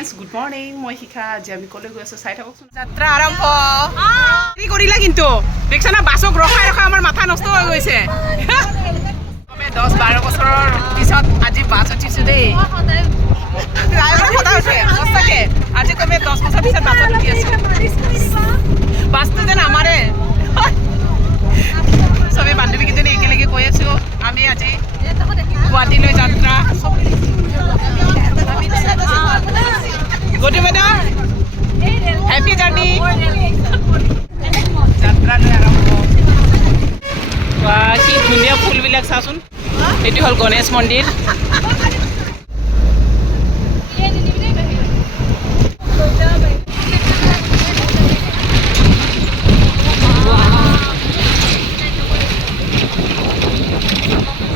friends good morning মই শিখা আজি আমি কলৈ গৈ আছোঁ চাই থাককচোন যাত্ৰা আৰম্ভ কি কৰিলা কিন্তু দেখিছা না বাছক ৰখাই ৰখাই আমাৰ মাথা নষ্ট হৈ গৈছে 10-12 বছৰৰ পিছত আজি বাছ উঠিছোঁ দেই সঁচাকে আজি কমে 10 বছৰ পিছত বাছত উঠি আছোঁ বাছটো যেন আমাৰে চবেই বান্ধৱীকেইজনী একেলগে কৈ আছোঁ আমি আজি গুৱাহাটীলৈ যাত্ৰা গৌতম বাইদেউ হেপী জাৰ্ণি যাত্ৰালৈ আৰম্ভ কি ধুনীয়া ফুলবিলাক চাচোন এইটো হ'ল গণেশ মন্দিৰ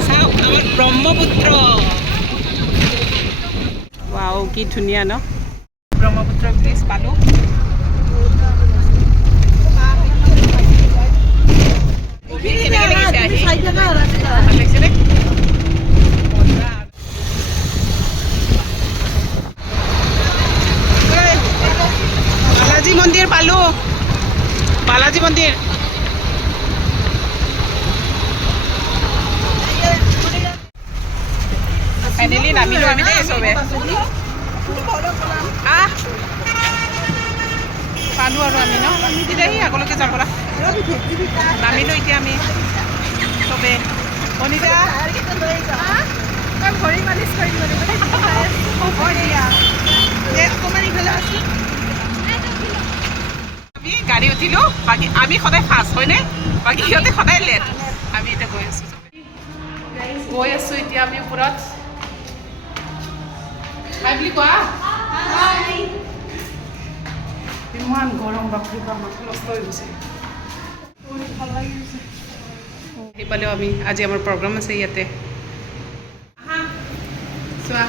চাওক আমাৰ ব্ৰহ্মপুত্ৰ ৱাও কি ধুনীয়া ন ব্ৰহ্মপুত্ৰ ব্ৰিজ পালোঁ বালাজী মন্দিৰ পালোঁ বালাজী মন্দিৰ ফাইনেলি নামিলোঁ আমি দেই চবে পালোঁ আৰু আমি ন এতিয়া সি আগলৈকে যাব নামিলোঁ এতিয়া আমি চবে অনিতা ভৰি মালিচ কৰি আমি গাড়ী উঠিলোঁ বাকী আমি সদায় ফাৰ্ষ্ট হয়নে বাকী সিহঁতে সদায় লেট আমি এতিয়া গৈ আছোঁ এতিয়া আমি ওপৰত হাই বুলি কোৱা ইমান গৰম বাপৰে বা মাথা নষ্ট হৈ গৈছে আহি পালেও আমি আজি আমাৰ প্ৰগ্ৰাম আছে ইয়াতে চোৱা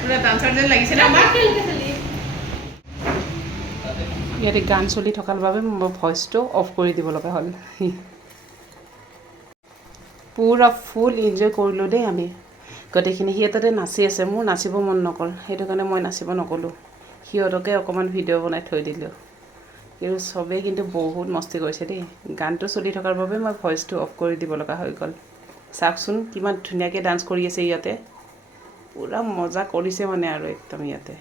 পুৰা ডান্সাৰ যেন লাগিছে না আমাৰ ইয়াতে গান চলি থকাৰ বাবে মই ভইচটো অফ কৰি দিব লগা হ'ল পুৰা ফুল এনজয় কৰিলোঁ দেই আমি গোটেইখিনি সিহঁতে নাচি আছে মোৰ নাচিব মন নকল সেইটো কাৰণে মই নাচিব নক'লোঁ সিহঁতকে অকণমান ভিডিঅ' বনাই থৈ দিলোঁ কিন্তু চবেই কিন্তু বহুত মস্তি কৰিছে দেই গানটো চলি থকাৰ বাবে মই ভইচটো অফ কৰি দিব লগা হৈ গ'ল চাওকচোন কিমান ধুনীয়াকৈ ডান্স কৰি আছে ইয়াতে পূৰা মজা কৰিছে মানে আৰু একদম ইয়াতে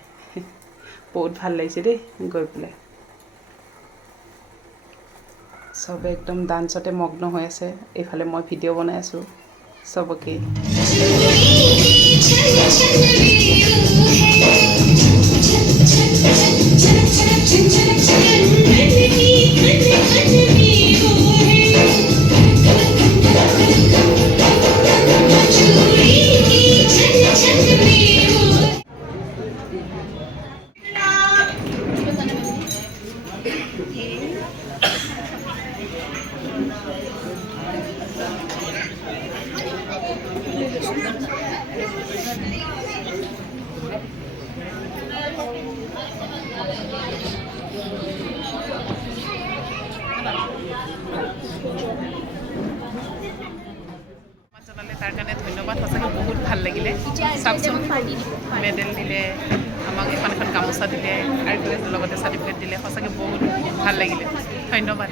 বহুত ভাল লাগিছে দেই গৈ পেলাই চবে একদম ডান্সতে মগ্ন হৈ আছে এইফালে মই ভিডিঅ' বনাই আছোঁ চবকে তাৰ কাৰণে ধন্যবাদ সঁচাকৈ বহুত ভাল লাগিলে চাওকচোন মেডেল দিলে আমাক এখন গামোচা দিলে আৰু লগতে চাৰ্টিফিকেট দিলে সঁচাকৈ বহুত ভাল লাগিলে ধন্যবাদ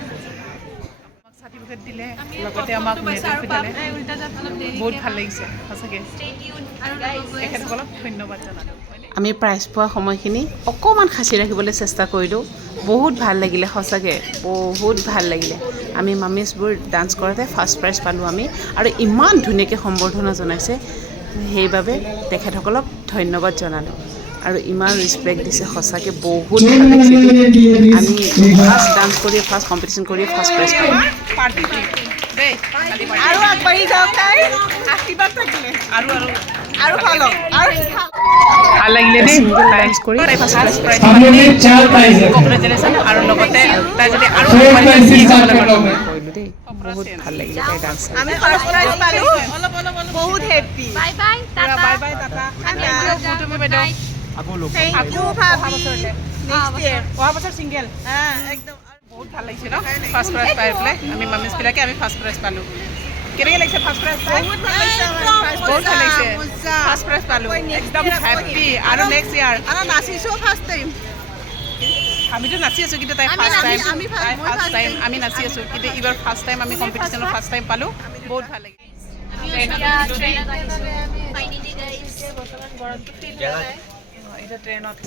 আমাক চাৰ্টিফিকেট দিলে লগতে আমাক মেডেল দিলে বহুত ভাল লাগিছে সঁচাকৈ তেখেতসকলক ধন্যবাদ জনালোঁ আমি প্ৰাইজ পোৱা সময়খিনি অকণমান সাঁচি ৰাখিবলৈ চেষ্টা কৰিলোঁ বহুত ভাল লাগিলে সঁচাকৈ বহুত ভাল লাগিলে আমি মামিছবোৰ ডান্স কৰাতে ফাৰ্ষ্ট প্ৰাইজ পালোঁ আমি আৰু ইমান ধুনীয়াকৈ সম্বৰ্ধনা জনাইছে সেইবাবে তেখেতসকলক ধন্যবাদ জনালোঁ আৰু ইমান ৰেচপেক্ট দিছে সঁচাকৈ বহুত ভাল লাগিছে আমি ফাৰ্ষ্ট ডান্স কৰি ফাৰ্ষ্ট কম্পিটিশ্যন কৰি ফাৰ্ষ্ট প্ৰাইজ পালোঁ আৰু আগবাঢ়ি যাওক আশীৰ্বাদ থাকিলে আৰু ভাল লাগিলে দেই ডান্স কৰি ফাৰ্ষ্ট প্ৰাইজ কংগ্ৰেচুলেশ্যন আৰু লগতে তাই যদি আৰু কৰিলোঁ দেই বহুত ভাল লাগিলে তাই ডান্স আমি ফাৰ্ষ্ট প্ৰাইজ পালোঁ বহুত happy bye bye tata bye bye Tata Gautami বাইদেউ আকৌ অহা বছৰ ছিংগেল একদম বহুত ভাল লাগিছে ন ফাৰ্ষ্ট প্ৰাইজ পাই পেলাই আমি মামিছবিলাকে আমি ফাৰ্ষ্ট প্ৰাইজ পালোঁ কেনেকৈ লাগিছে ফাৰ্ষ্ট প্ৰাইজ পাই বহুত ভাল লাগিছে ফাৰ্ষ্ট প্ৰাইজ পালোঁ একদম হেপ্পী আৰু নেক্সট ইয়াৰ আৰু নাচিছোঁ ফাৰ্ষ্ট টাইম আমিতো নাচি আছোঁ কিন্তু তাই ফাৰ্ষ্ট টাইম আমি নাচি আছোঁ কিন্তু এইবাৰ ফাৰ্ষ্ট টাইম আমি কম্পিটিশ্যনত ফাৰ্ষ্ট টাইম পালোঁ বহুত ভাল লাগিল এতিয়া ট্ৰেইনত